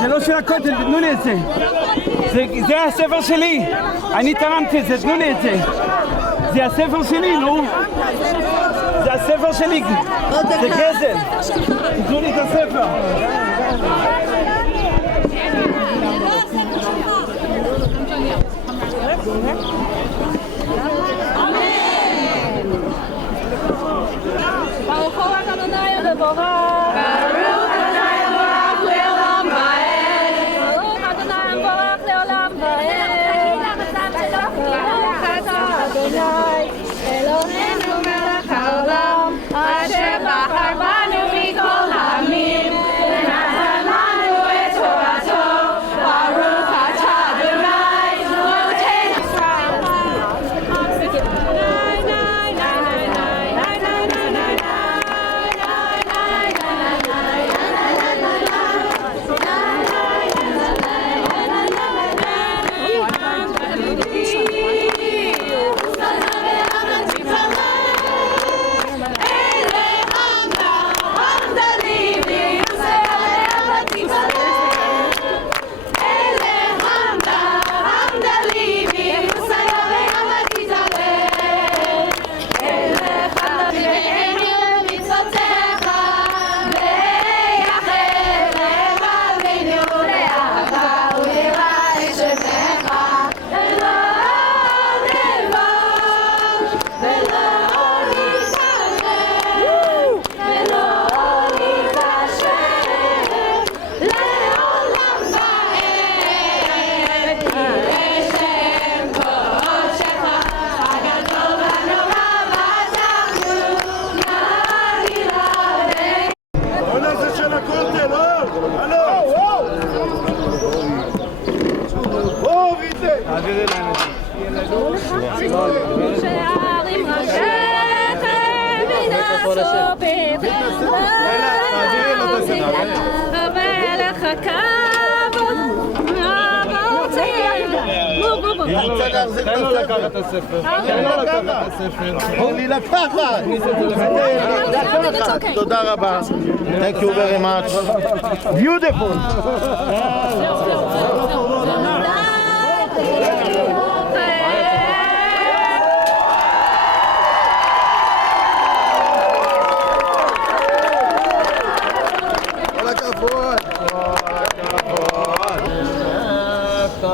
זה לא של הכותל, תנו לי את זה. זה הספר שלי. אני תרמתי את זה, תנו לי את זה. זה הספר שלי, נו. זה הספר שלי. זה גזל. תנו לי את הספר. ברוך הוא אדוני ובורך. אלוהינו מלך העולם, אשר בחר בנו מכל העמים, ונתן לנו את תורתו, ברוך אתה אדוני, נותן ישראל. שערים ראשיכם ונעשו המלך הכבוד תן לו לקחת את הספר. תן לי לקחת. תודה רבה. Thank you very much. Beautiful.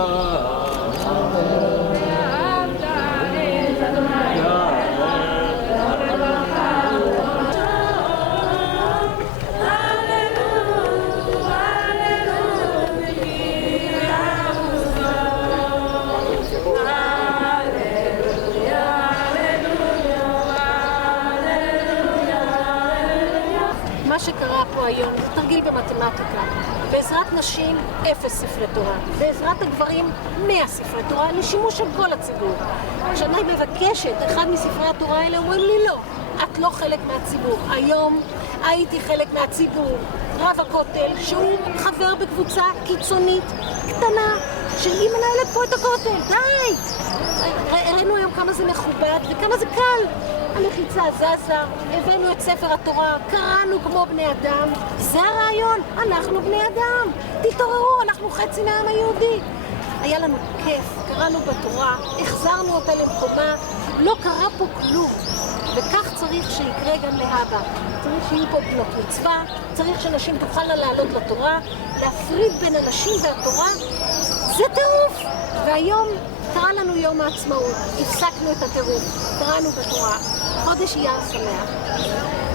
Hallelujah. מה שקרה פה היום זה תרגיל במתמטיקה. בעזרת נשים 0 ספרי תורה, בעזרת הגברים 100 ספרי תורה לשימוש של כל הציבור. כשאני מבקשת אחד מספרי התורה האלה, אומרים לי לא, את לא חלק מהציבור. היום הייתי חלק מהציבור. רב הכותל, שהוא חבר בקבוצה קיצונית קטנה, שהיא מנהלת פה את הכותל. די! ראינו היום כמה זה מכובד וכמה זה קל. המחיצה זזה, הבאנו את ספר התורה, קראנו כמו בני אדם. זה הרעיון, אנחנו בני אדם. תתעוררו, אנחנו חצי מהעם היהודי. היה לנו כיף, קראנו בתורה, החזרנו אותה למקומה, לא קרה פה כלום. וכך צריך שיקרה גם להבא. צריך שיהיו פה בנות מצווה, צריך שנשים תוכלנה לעלות לתורה, להפריד בין הנשים והתורה. זה טירוף! והיום קרה לנו יום העצמאות, הפסקנו את הטירוף, קראנו בתורה. חודש אייר שמח.